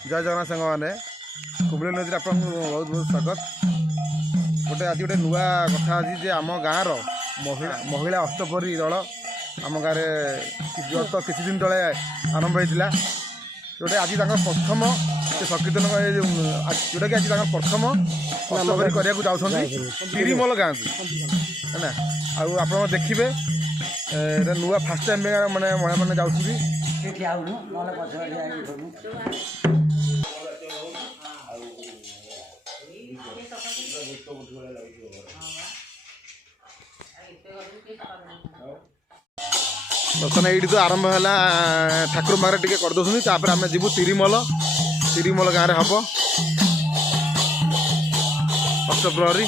जय जगन्नाथ सांग मैंने कुमिल न्यूज आप बहुत बहुत स्वागत। गोटे आज गोटे नुआ कथा अच्छी जे आम गाँव महिला महिला अष्टपहरी दल आम गाँव में गत किसी दिन तले आरंभ होता जोटे आज प्रथम संकीर्तन जोटा कि आज प्रथम अष्टपहरी करने को जाऊँ तिरिमल गाँव को है आप देखिए नुआ फास्ट टाइम मैंने महिला मैंने जाऊँगी दर्शन ये तो आरंभ है ठाकुर मारे टे करदे आम जीव तिरिमल तिरिमल गाँव में हम अष्टप्रहरी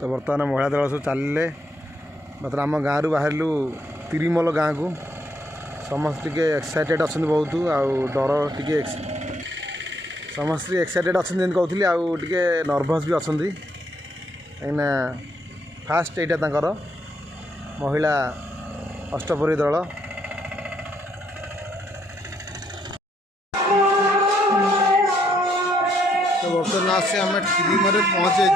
तो बर्तमान महिला दल सब चलिए मतलब आम गाँव बाहर तिरिमल गाँव को समस्त टे एक्साइटेड अच्छा बहुत आउ डर टे समस्त एक्साइटेड अच्छा कहती आउ टे नर्भस भी अच्छा कहीं फास्ट यहाँ महिला अष्टपहरी दल तो बर्तमान आसे आम तिरिमल पहुँचे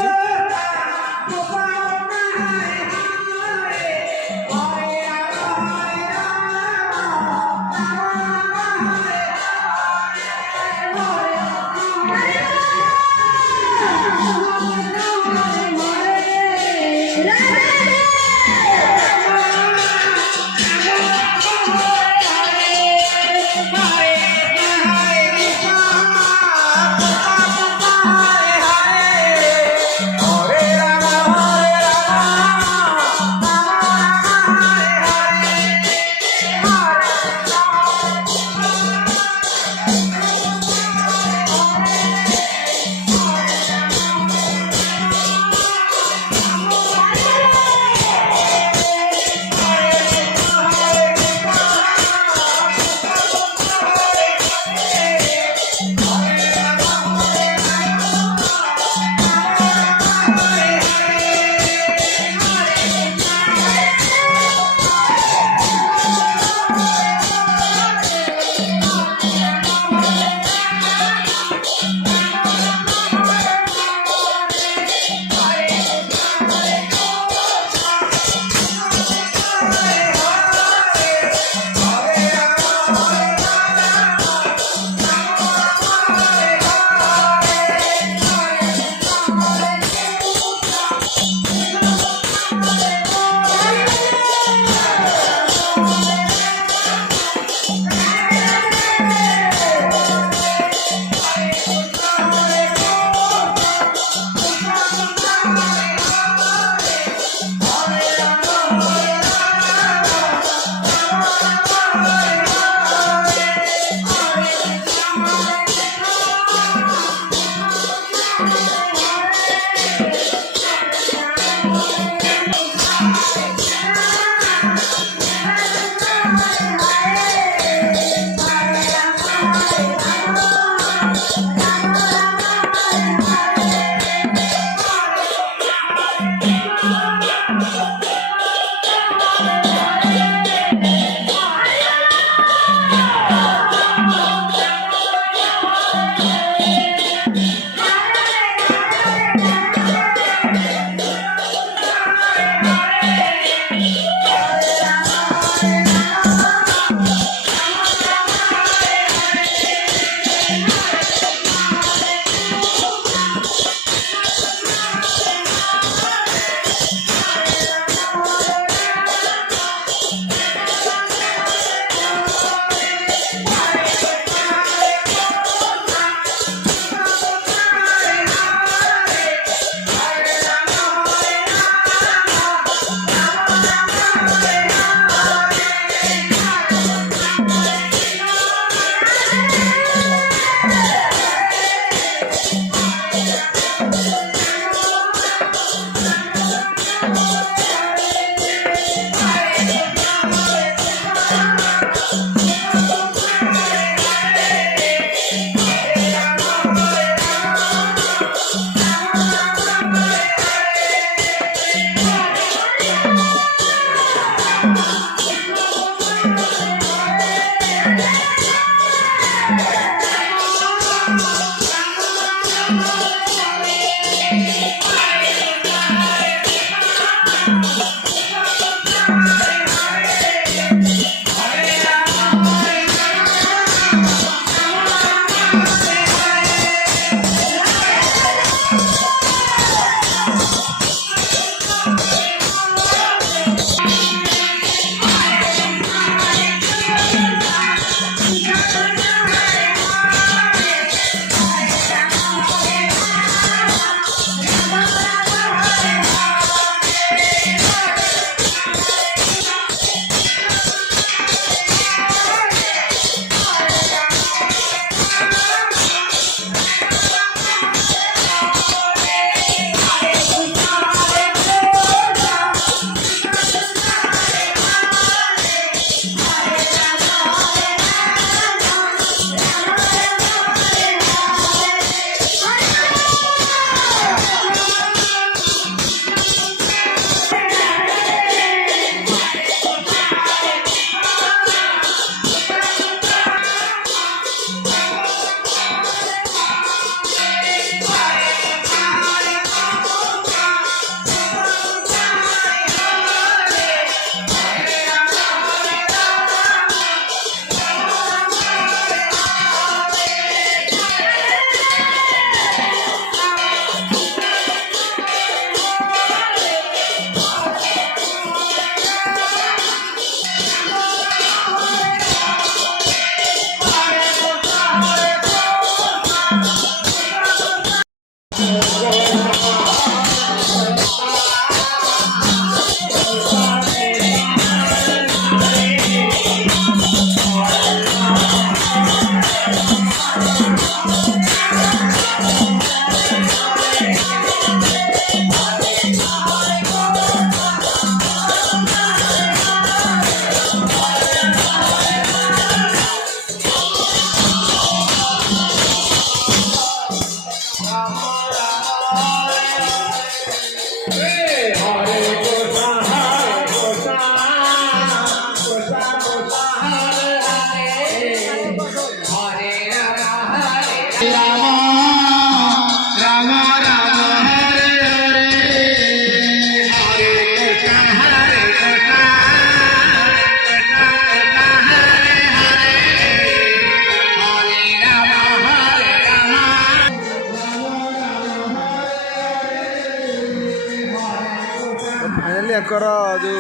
फाइनाली एकर जो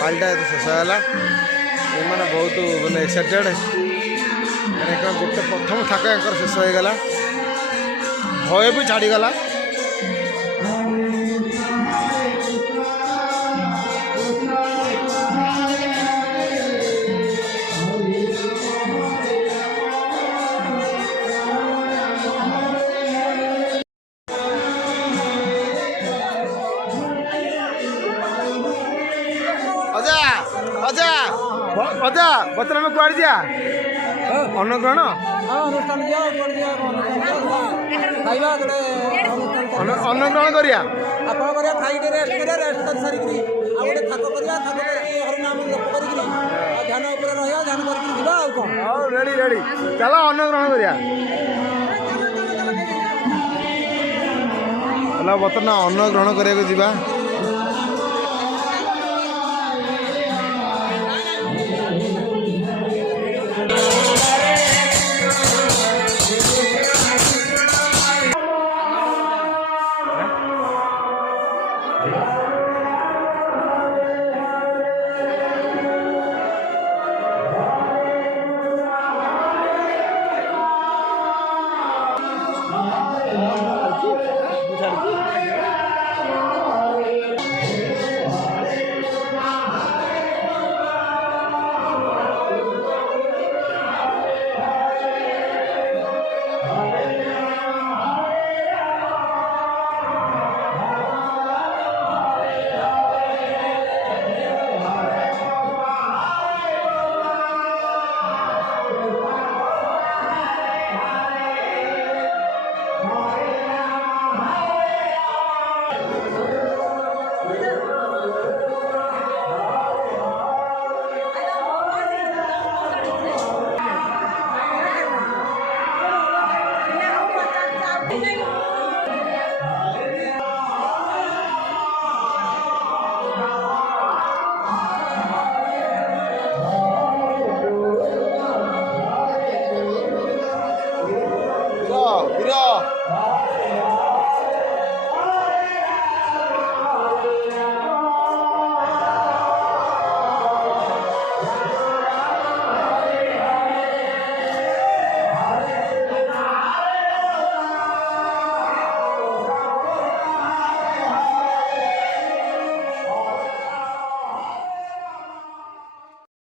पालिटा शेष है एमाने बहुत मैंने एक्साइटेड गोटे प्रथम थाक एकर शेष हो गला भय भी छाड़ीगला अजा अजा अजा बचन में कुआड़ दिया अन्नग्रहण अन्नग्रहण करिया रेडी रेडी चलो अन्नग्रहण करिया बर्तमान अन्नग्रहण करिया जीवा Yeah.